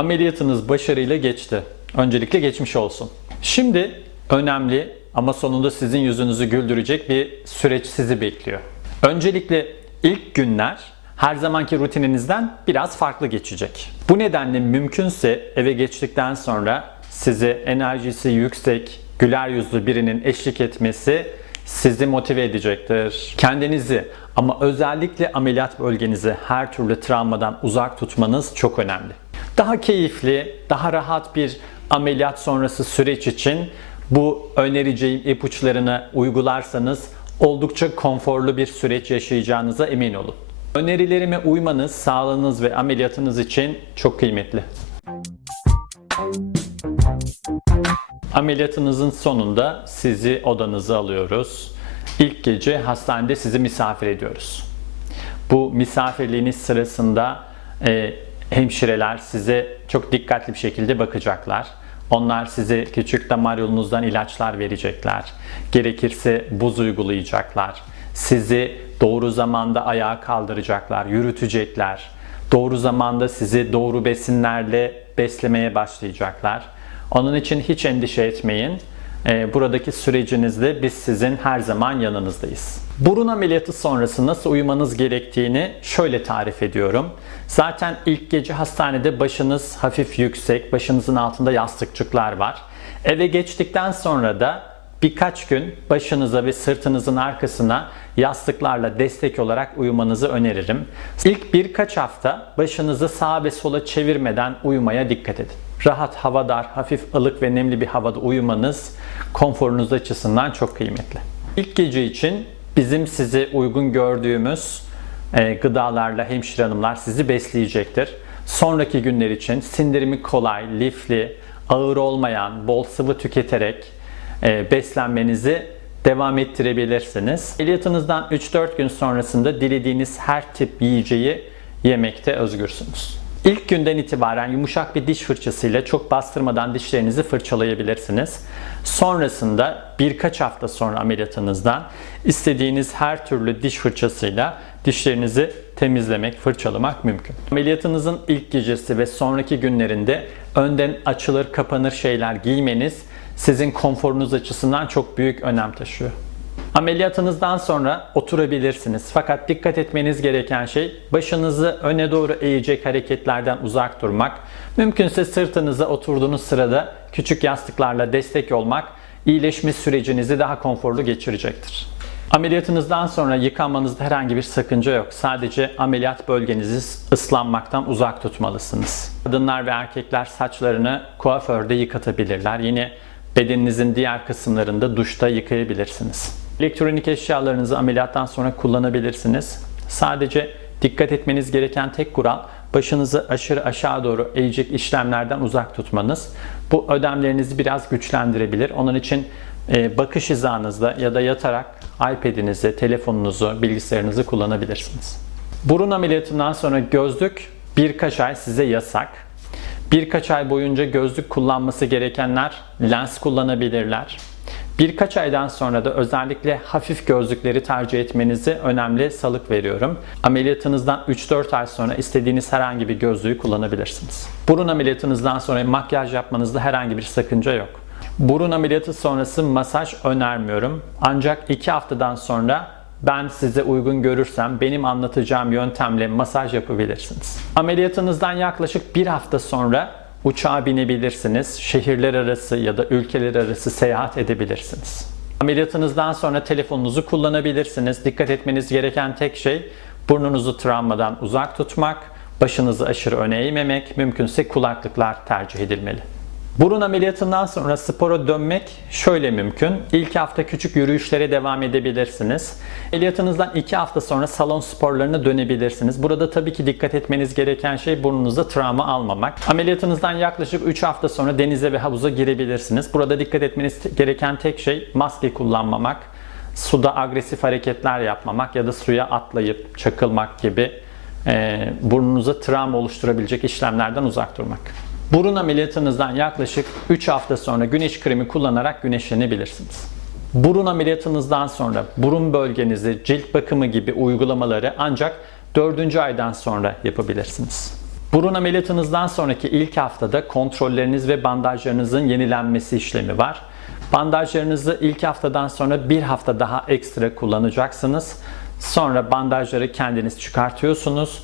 Ameliyatınız başarıyla geçti. Öncelikle geçmiş olsun. Şimdi önemli ama sonunda sizin yüzünüzü güldürecek bir süreç sizi bekliyor. Öncelikle ilk günler her zamanki rutininizden biraz farklı geçecek. Bu nedenle mümkünse eve geçtikten sonra size enerjisi yüksek, güler yüzlü birinin eşlik etmesi sizi motive edecektir. Kendinizi ama özellikle ameliyat bölgenizi her türlü travmadan uzak tutmanız çok önemli. Daha keyifli, daha rahat bir ameliyat sonrası süreç için bu önereceğim ipuçlarını uygularsanız oldukça konforlu bir süreç yaşayacağınıza emin olun. Önerilerime uymanız sağlığınız ve ameliyatınız için çok kıymetli. Ameliyatınızın sonunda sizi odanıza alıyoruz. İlk gece hastanede sizi misafir ediyoruz. Bu misafirliğiniz sırasında e, hemşireler size çok dikkatli bir şekilde bakacaklar. Onlar size küçük damar yolunuzdan ilaçlar verecekler. Gerekirse buz uygulayacaklar. Sizi doğru zamanda ayağa kaldıracaklar, yürütecekler. Doğru zamanda sizi doğru besinlerle beslemeye başlayacaklar. Onun için hiç endişe etmeyin. Ee, Buradaki sürecinizde biz sizin her zaman yanınızdayız. Burun ameliyatı sonrası nasıl uyumanız gerektiğini şöyle tarif ediyorum. Zaten ilk gece hastanede başınız hafif yüksek, başınızın altında yastıkçıklar var. Eve geçtikten sonra da birkaç gün başınıza ve sırtınızın arkasına yastıklarla destek olarak uyumanızı öneririm. İlk birkaç hafta başınızı sağa ve sola çevirmeden uyumaya dikkat edin. Rahat, havadar, hafif ılık ve nemli bir havada uyumanız konforunuz açısından çok kıymetli. İlk gece için bizim size uygun gördüğümüz e, gıdalarla hemşire hanımlar sizi besleyecektir. Sonraki günler için sindirimi kolay, lifli, ağır olmayan, bol sıvı tüketerek e, beslenmenizi devam ettirebilirsiniz. Ameliyatınızdan 3-4 gün sonrasında dilediğiniz her tip yiyeceği yemekte özgürsünüz. İlk günden itibaren yumuşak bir diş fırçasıyla çok bastırmadan dişlerinizi fırçalayabilirsiniz. Sonrasında birkaç hafta sonra ameliyatınızdan istediğiniz her türlü diş fırçasıyla dişlerinizi temizlemek, fırçalamak mümkün. Ameliyatınızın ilk gecesi ve sonraki günlerinde önden açılır kapanır şeyler giymeniz sizin konforunuz açısından çok büyük önem taşıyor. Ameliyatınızdan sonra oturabilirsiniz. Fakat dikkat etmeniz gereken şey başınızı öne doğru eğecek hareketlerden uzak durmak. Mümkünse sırtınıza oturduğunuz sırada küçük yastıklarla destek olmak iyileşme sürecinizi daha konforlu geçirecektir. Ameliyatınızdan sonra yıkanmanızda herhangi bir sakınca yok. Sadece ameliyat bölgenizi ıslanmaktan uzak tutmalısınız. Kadınlar ve erkekler saçlarını kuaförde yıkatabilirler. Yine bedeninizin diğer kısımlarında duşta yıkayabilirsiniz. Elektronik eşyalarınızı ameliyattan sonra kullanabilirsiniz. Sadece dikkat etmeniz gereken tek kural başınızı aşırı aşağı doğru eğecek işlemlerden uzak tutmanız. Bu ödemlerinizi biraz güçlendirebilir. Onun için e, bakış hizanızda ya da yatarak iPad'inizi, telefonunuzu, bilgisayarınızı kullanabilirsiniz. Burun ameliyatından sonra gözlük birkaç ay size yasak. Birkaç ay boyunca gözlük kullanması gerekenler lens kullanabilirler. Birkaç aydan sonra da özellikle hafif gözlükleri tercih etmenizi önemli salık veriyorum. Ameliyatınızdan 3-4 ay sonra istediğiniz herhangi bir gözlüğü kullanabilirsiniz. Burun ameliyatınızdan sonra makyaj yapmanızda herhangi bir sakınca yok. Burun ameliyatı sonrası masaj önermiyorum. Ancak 2 haftadan sonra ben size uygun görürsem benim anlatacağım yöntemle masaj yapabilirsiniz. Ameliyatınızdan yaklaşık bir hafta sonra uçağa binebilirsiniz. Şehirler arası ya da ülkeler arası seyahat edebilirsiniz. Ameliyatınızdan sonra telefonunuzu kullanabilirsiniz. Dikkat etmeniz gereken tek şey burnunuzu travmadan uzak tutmak, başınızı aşırı öne eğmemek, mümkünse kulaklıklar tercih edilmeli. Burun ameliyatından sonra spora dönmek şöyle mümkün. İlk hafta küçük yürüyüşlere devam edebilirsiniz. Ameliyatınızdan 2 hafta sonra salon sporlarına dönebilirsiniz. Burada tabii ki dikkat etmeniz gereken şey burnunuza travma almamak. Ameliyatınızdan yaklaşık 3 hafta sonra denize ve havuza girebilirsiniz. Burada dikkat etmeniz gereken tek şey maske kullanmamak, suda agresif hareketler yapmamak ya da suya atlayıp çakılmak gibi burnunuza travma oluşturabilecek işlemlerden uzak durmak. Burun ameliyatınızdan yaklaşık 3 hafta sonra güneş kremi kullanarak güneşlenebilirsiniz. Burun ameliyatınızdan sonra burun bölgenizi cilt bakımı gibi uygulamaları ancak 4. aydan sonra yapabilirsiniz. Burun ameliyatınızdan sonraki ilk haftada kontrolleriniz ve bandajlarınızın yenilenmesi işlemi var. Bandajlarınızı ilk haftadan sonra bir hafta daha ekstra kullanacaksınız. Sonra bandajları kendiniz çıkartıyorsunuz.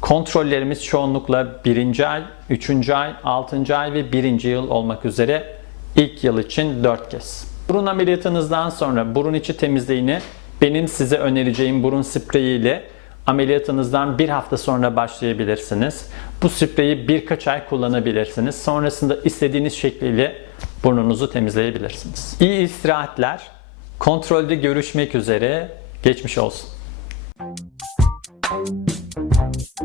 Kontrollerimiz çoğunlukla 1. ay, 3. ay, 6. ay ve 1. yıl olmak üzere ilk yıl için 4 kez. Burun ameliyatınızdan sonra burun içi temizliğini benim size önereceğim burun spreyi ile ameliyatınızdan bir hafta sonra başlayabilirsiniz. Bu spreyi birkaç ay kullanabilirsiniz. Sonrasında istediğiniz şekliyle burnunuzu temizleyebilirsiniz. İyi istirahatler. Kontrolde görüşmek üzere. Geçmiş olsun.